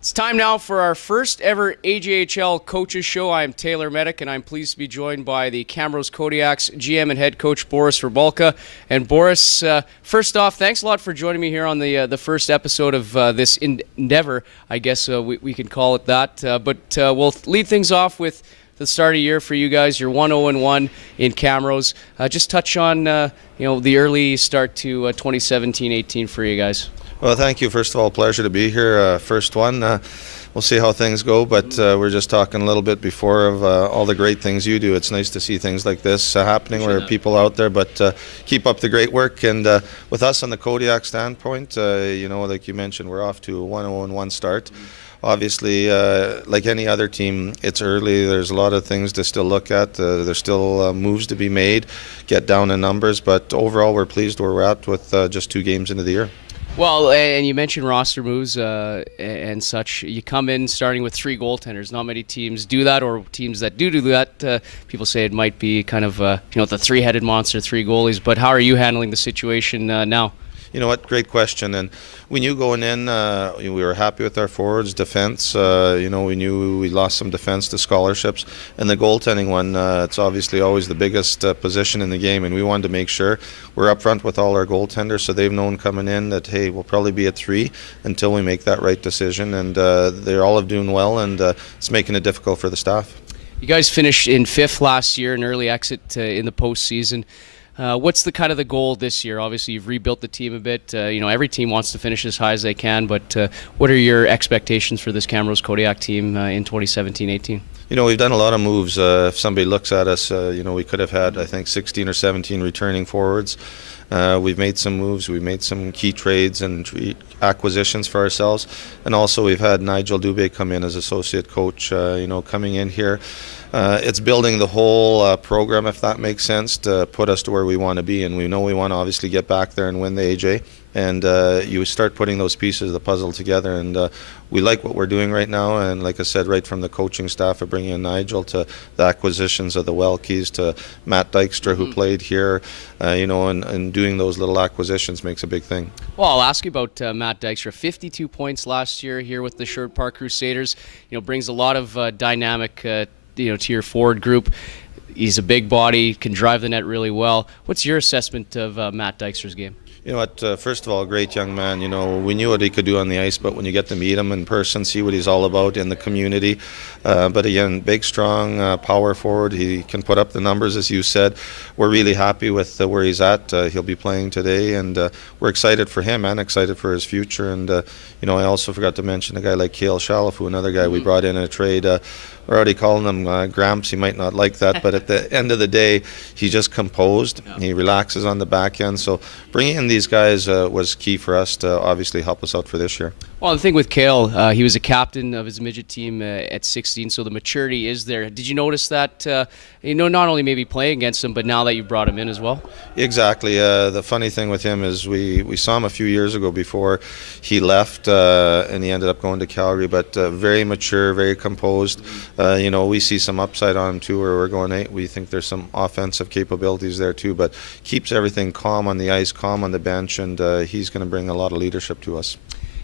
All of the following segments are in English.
It's time now for our first ever AJHL Coaches Show. I am Taylor Medak, and I'm pleased to be joined by the Camrose Kodiaks GM and head coach Boris Rybalka. And Boris, first off, thanks a lot for joining me here on the first episode of this endeavor. I guess we can call it that. But we'll lead things off with the start of the year for you guys. You're 1-0-1 in Camrose. Just touch on the early start to 2017-18 for you guys. Well, thank you. First of all, pleasure to be here. First one. We'll see how things go, but we're just talking a little bit before of all the great things you do. It's nice to see things like this happening where people are out there, but keep up the great work. And with us on the Kodiak standpoint, like you mentioned, we're off to a 1-0-1 start. Obviously, like any other team, it's early. There's a lot of things to still look at. There's still moves to be made, get down in numbers, but overall we're pleased where we're at with just 2 games into the year. Well, and you mentioned roster moves and such. You come in starting with 3 goaltenders. Not many teams do that, or teams that do that. People say it might be kind of the 3-headed monster, 3 goalies. But how are you handling the situation now? You know what? Great question. And we knew going in, we were happy with our forwards, defense. We knew we lost some defense to scholarships. And the goaltending one, it's obviously always the biggest position in the game. And we wanted to make sure we're up front with all our goaltenders, so they've known coming in that, hey, we'll probably be at 3 until we make that right decision. And they're all doing well, and it's making it difficult for the staff. You guys finished in 5th last year, an early exit in the postseason. What's the kind of the goal this year? Obviously, you've rebuilt the team a bit. Every team wants to finish as high as they can, but what are your expectations for this Camrose Kodiak team in 2017-18? We've done a lot of moves. If somebody looks at us, we could have had, I think, 16 or 17 returning forwards. We've made some moves. We've made some key trades and acquisitions for ourselves. And also we've had Nigel Dubé come in as associate coach, coming in here. It's building the whole program, if that makes sense, to put us to where we want to be. And we know we want to obviously get back there and win the AJ. And you start putting those pieces of the puzzle together. And we like what we're doing right now. And like I said, right from the coaching staff of bringing in Nigel to the acquisitions of the Welkies to Matt Dykstra, who played here, and doing those little acquisitions makes a big thing. Well, I'll ask you about Matt Dykstra. 52 points last year here with the Sherwood Park Crusaders. Brings a lot of dynamic to your forward group. He's a big body, can drive the net really well. What's your assessment of Matt Dykstra's game? You know what, first of all, a great young man. We knew what he could do on the ice, but when you get to meet him in person, see what he's all about in the community. But again, big, strong, power forward. He can put up the numbers, as you said. We're really happy with where he's at. He'll be playing today, and we're excited for him and excited for his future. And, I also forgot to mention a guy like Cale Wilson, another guy we brought in a trade. We're already calling him Gramps. He might not like that, but at the end of the day, he's just composed. Yeah. He relaxes on the back end. So bringing in these guys was key for us to obviously help us out for this year. Well, the thing with Cale, he was a captain of his midget team at 16, so the maturity is there. Did you notice that, not only maybe playing against him, but now that you brought him in as well? Exactly. The funny thing with him is we saw him a few years ago before he left, and he ended up going to Calgary, but very mature, very composed. We see some upside on him too, where we're going, hey, we think there's some offensive capabilities there too, but keeps everything calm on the ice, calm on the bench, and he's going to bring a lot of leadership to us.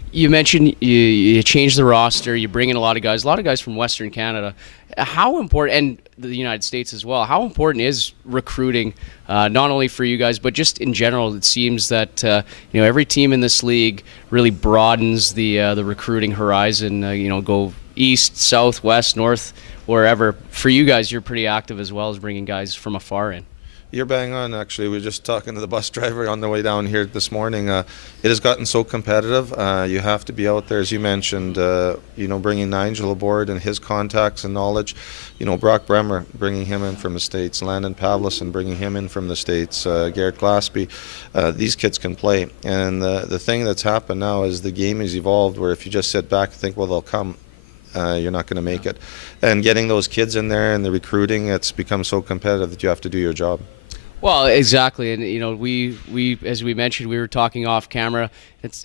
You mentioned you changed the roster, you bring in a lot of guys from Western Canada. How important, and the United States as well, how important is recruiting, not only for you guys, but just in general? It seems that every team in this league really broadens the recruiting horizon, go east, south, west, north, wherever. For you guys, you're pretty active as well as bringing guys from afar in. You're bang on, actually. We were just talking to the bus driver on the way down here this morning. It has gotten so competitive. You have to be out there, as you mentioned, bringing Nigel aboard and his contacts and knowledge. Brock Bremer, bringing him in from the States. Landon Pavlison, bringing him in from the States. Garrett Glaspie. These kids can play. And the thing that's happened now is the game has evolved, where if you just sit back and think, well, they'll come, you're not going to make it. And getting those kids in there and the recruiting, it's become so competitive that you have to do your job. Well, exactly, and we as we mentioned, we were talking off camera,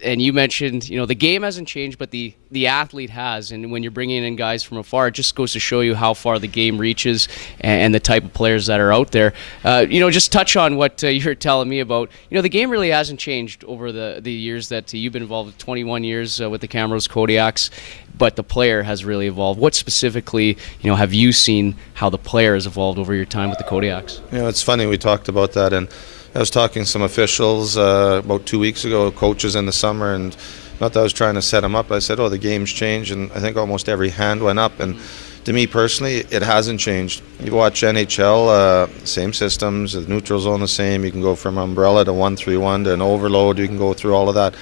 and you mentioned the game hasn't changed, but the athlete has, and when you're bringing in guys from afar, it just goes to show you how far the game reaches and the type of players that are out there. Just touch on what you're telling me about. The game really hasn't changed over the years that you've been involved. 21 years with the Camrose Kodiaks, but the player has really evolved. What specifically, have you seen how the player has evolved over your time with the Kodiaks? It's funny, we talked about that, and I was talking to some officials about 2 weeks ago, coaches in the summer, and not that I was trying to set them up. I said, the game's changed, and I think almost every hand went up. And to me personally, it hasn't changed. You watch NHL, same systems, the neutral zone the same. You can go from umbrella to 1-3-1 to an overload. You can go through all of that.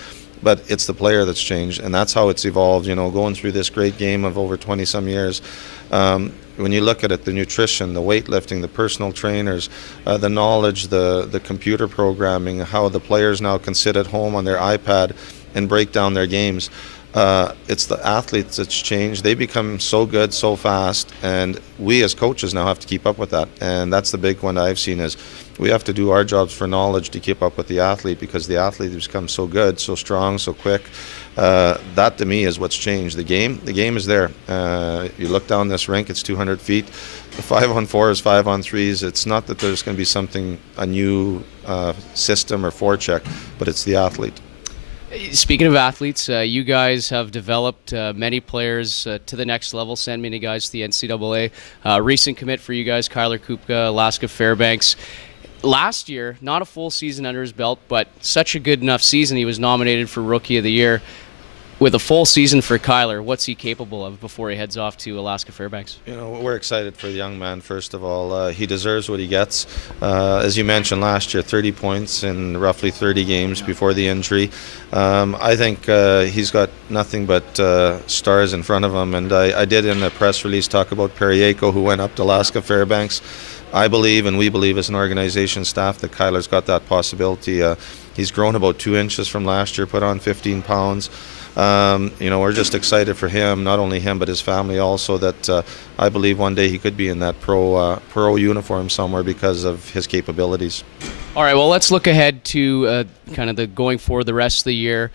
But it's the player that's changed, and that's how it's evolved, going through this great game of over 20-some years. When you look at it, the nutrition, the weightlifting, the personal trainers, the knowledge, the computer programming, how the players now can sit at home on their iPad and break down their games. It's the athletes that's changed. They become so good so fast, and we as coaches now have to keep up with that. And that's the big one I've seen is we have to do our jobs for knowledge to keep up with the athlete, because the athlete has become so good, so strong, so quick. That to me is what's changed. The game is there. You look down this rink, it's 200 feet. The 5-on-4s, 5-on-3s. It's not that there's going to be a new system or forecheck, but it's the athlete. Speaking of athletes, you guys have developed many players to the next level, sent many guys to the NCAA. Recent commit for you guys, Kyler Coop, Alaska Fairbanks. Last year, not a full season under his belt, but such a good enough season, he was nominated for Rookie of the Year. With a full season for Kyler, what's he capable of before he heads off to Alaska Fairbanks? We're excited for the young man, first of all. He deserves what he gets. As you mentioned, last year, 30 points in roughly 30 games before the injury. I think he's got nothing but stars in front of him. And I did in a press release talk about Periaco, who went up to Alaska Fairbanks. I believe, and we believe as an organization staff, that Kyler's got that possibility. He's grown about 2 inches from last year, put on 15 pounds. We're just excited for him, not only him, but his family also, that I believe one day he could be in that pro uniform somewhere because of his capabilities. All right, well, let's look ahead to kind of the going forward the rest of the year.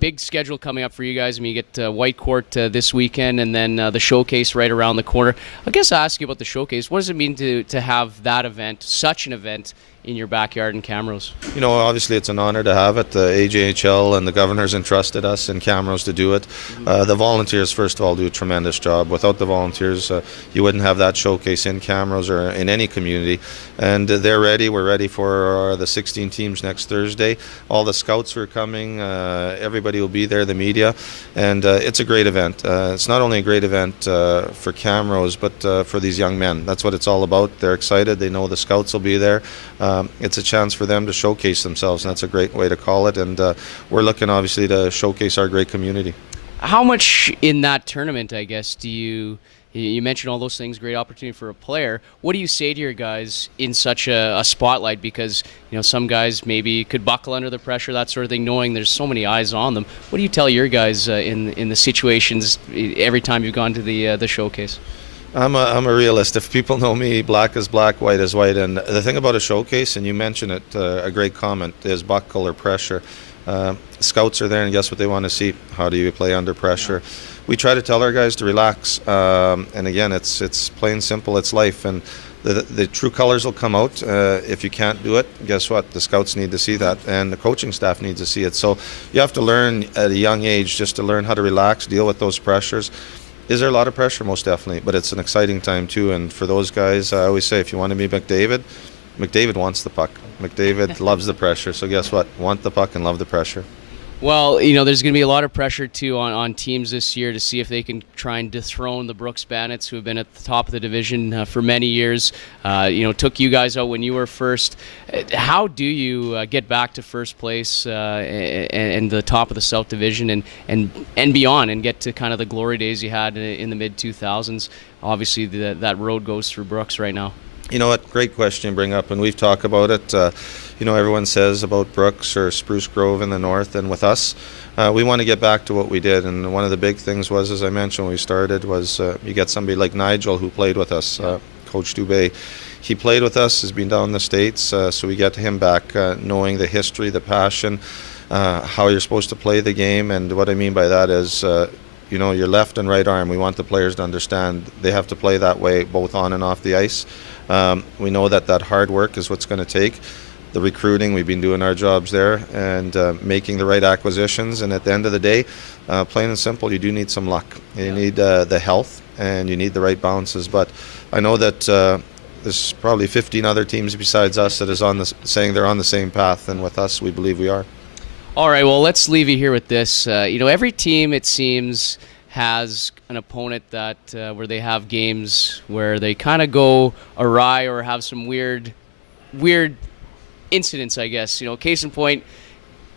Big schedule coming up for you guys. I mean, you get White Court this weekend, and then the Showcase right around the corner. I guess I'll ask you about the Showcase. What does it mean to have that event, such an event, in your backyard in Camrose? Obviously it's an honor to have it. The AJHL and the governors entrusted us in Camrose to do it. The volunteers, first of all, do a tremendous job. Without the volunteers, you wouldn't have that showcase in Camrose or in any community. And they're ready. We're ready for the 16 teams next Thursday. All the scouts are coming. Everybody will be there, the media. And it's a great event. It's not only a great event for Camrose, but for these young men. That's what it's all about. They're excited. They know the scouts will be there. It's a chance for them to showcase themselves, and that's a great way to call it. And we're looking, obviously, to showcase our great community. How much in that tournament, I guess, do you mentioned all those things, great opportunity for a player. What do you say to your guys in such a spotlight? Because some guys maybe could buckle under the pressure, that sort of thing, knowing there's so many eyes on them. What do you tell your guys in the situations every time you've gone to the showcase? I'm a realist. If people know me, black is black, white is white. And the thing about a showcase, and you mentioned it, a great comment, is buckle or pressure. Scouts are there, and guess what they want to see? How do you play under pressure? We try to tell our guys to relax. And again, it's plain simple. It's life. And the true colors will come out. If you can't do it, guess what? The scouts need to see that, and the coaching staff needs to see it. So you have to learn at a young age just to learn how to relax, deal with those pressures. Is there a lot of pressure? Most definitely, but it's an exciting time too. And for those guys, I always say, if you want to be McDavid wants the puck. McDavid loves the pressure. So guess what? Want the puck and love the pressure. Well, there's going to be a lot of pressure, too, on teams this year to see if they can try and dethrone the Brooks Bandits, who have been at the top of the division for many years. Took you guys out when you were first. How do you get back to first place and the top of the South Division and beyond, and get to kind of the glory days you had in the mid-2000s? Obviously, that road goes through Brooks right now. You know what? Great question to bring up, and we've talked about it. Everyone says about Brooks or Spruce Grove in the north, and with us, we want to get back to what we did. And one of the big things was, as I mentioned when we started, was you get somebody like Nigel, who played with us, Coach Dubé. he played with us, has been down in the States, so we get him back knowing the history, the passion, how you're supposed to play the game. And what I mean by that is, your left and right arm, we want the players to understand they have to play that way both on and off the ice. We know that hard work is what's going to take. The recruiting, we've been doing our jobs there, and making the right acquisitions. And at the end of the day, plain and simple, you do need some luck. You need the health, and you need the right bounces. But I know that there's probably 15 other teams besides us that is saying they're on the same path, and with us, we believe we are. All right, well, let's leave you here with this. Every team, it seems, has an opponent that where they have games where they kind of go awry or have some weird incidents, I guess. Case in point,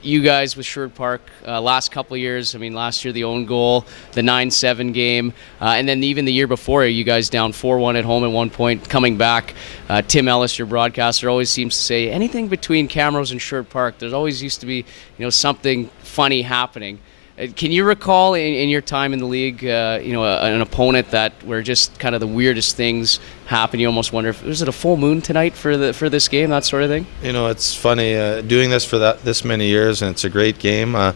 you guys with Sherwood Park last couple of years. Last year the own goal, the 9-7 game, and then even the year before, you guys down 4-1 at home at one point, coming back. Tim Ellis, your broadcaster, always seems to say anything between Camrose and Sherwood Park, there's always used to be something funny happening. Can you recall in your time in the league, an opponent that where just kind of the weirdest things happen? You almost wonder if was it a full moon tonight for this game, that sort of thing. It's funny doing this for this many years, and it's a great game.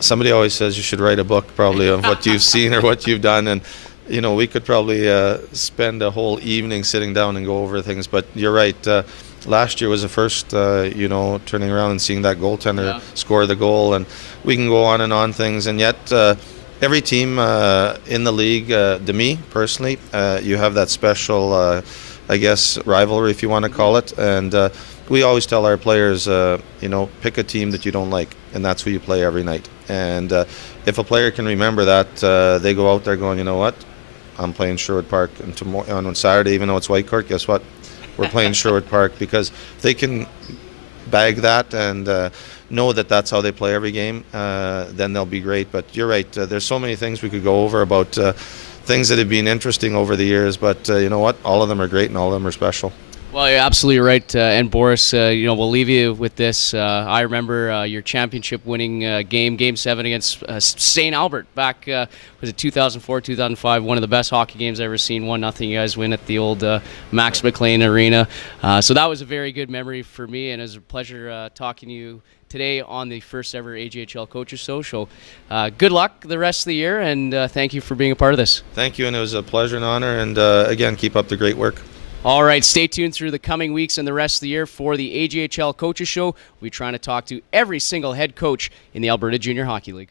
Somebody always says you should write a book probably of what you've seen or what you've done, and we could probably spend a whole evening sitting down and go over things. But you're right. Last year was the first, turning around and seeing that goaltender score the goal, and we can go on and on things. And yet, every team in the league, to me personally, you have that special, rivalry, if you want to call it. And we always tell our players, pick a team that you don't like, and that's who you play every night. And if a player can remember that, they go out there going, you know what, I'm playing Sherwood Park, and tomorrow on Saturday, even though it's Whitecourt, guess what? We're playing Sherwood Park, because if they can bag that and know that that's how they play every game, then they'll be great. But you're right, there's so many things we could go over about things that have been interesting over the years, but you know what, all of them are great and all of them are special. Well, you're absolutely right. And Boris, we'll leave you with this. I remember your championship-winning Game 7 against St. Albert back, was it 2004, 2005? One of the best hockey games I've ever seen. 1-0 you guys win at the old Max McLean Arena. So that was a very good memory for me, and it was a pleasure talking to you today on the first ever AJHL Coaches Show. So good luck the rest of the year, and thank you for being a part of this. Thank you, and it was a pleasure and honor. And again, keep up the great work. All right, stay tuned through the coming weeks and the rest of the year for the AJHL Coaches Show. We're trying to talk to every single head coach in the Alberta Junior Hockey League.